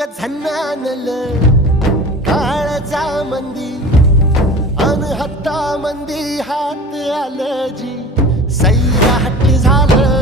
ग झन्नानल काळजा मंदी अन हत्ता मंदी हात आलं जी सैरा हट्ट झालं